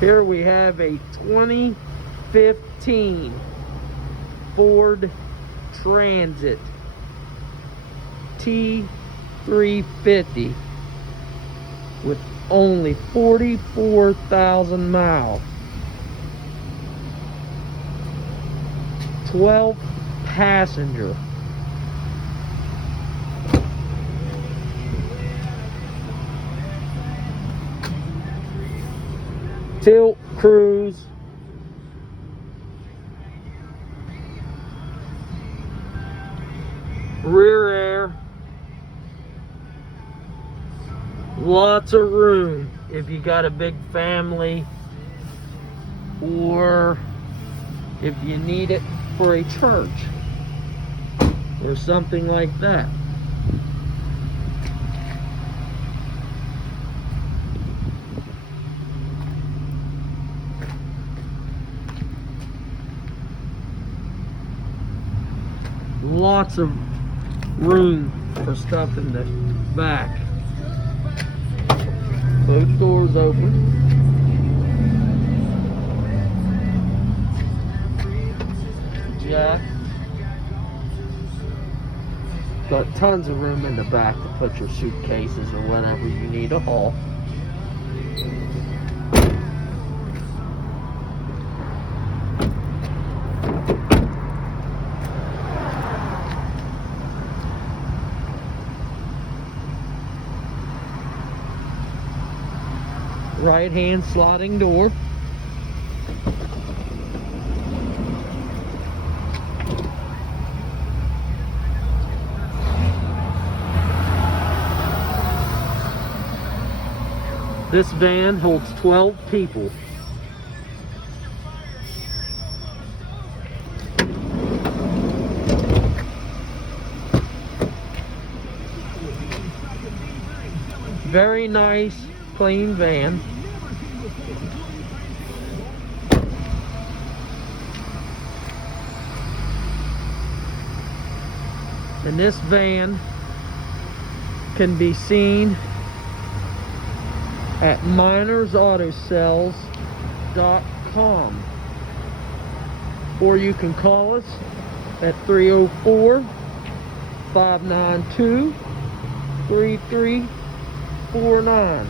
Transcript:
Here we have a 2015 Ford Transit T350 with only 44,000 miles. 12 passenger. Tilt cruise. Rear air. Lots of room if you got a big family, or if you need it for a church or something like that. Lots of room for stuff in the back. Both doors open. Jack. Got tons of room in the back to put your suitcases or whatever you need to haul. Right hand sliding door. This van holds 12 people. Very nice, clean van. And this van can be seen at minersautosales.com, or you can call us at 304-592-3349.